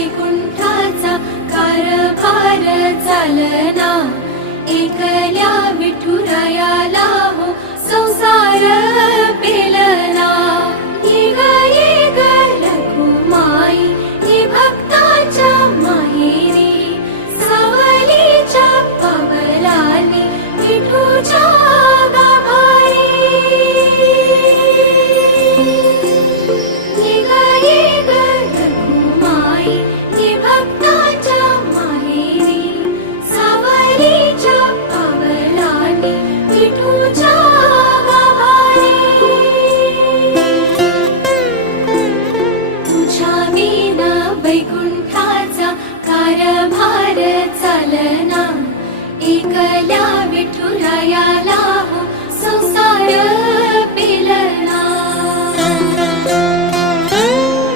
वैकुंठाचा कारभार चालना, एकल्या विठुरायाला हो संसार पेलना। ये ग रघुमाई ही भक्ताच्या माहेरी, सावलीच्या पावलांनी विठूच्या गाभारी। ये ग रघुमाई ही भक्ताच्या माहेरी, सावलीच्या पावलांनी विठूच्या गाभारी। तुझ्या विना वैकुंठाचा कारभार चालना, एकल्या विठुरायाला हो संसार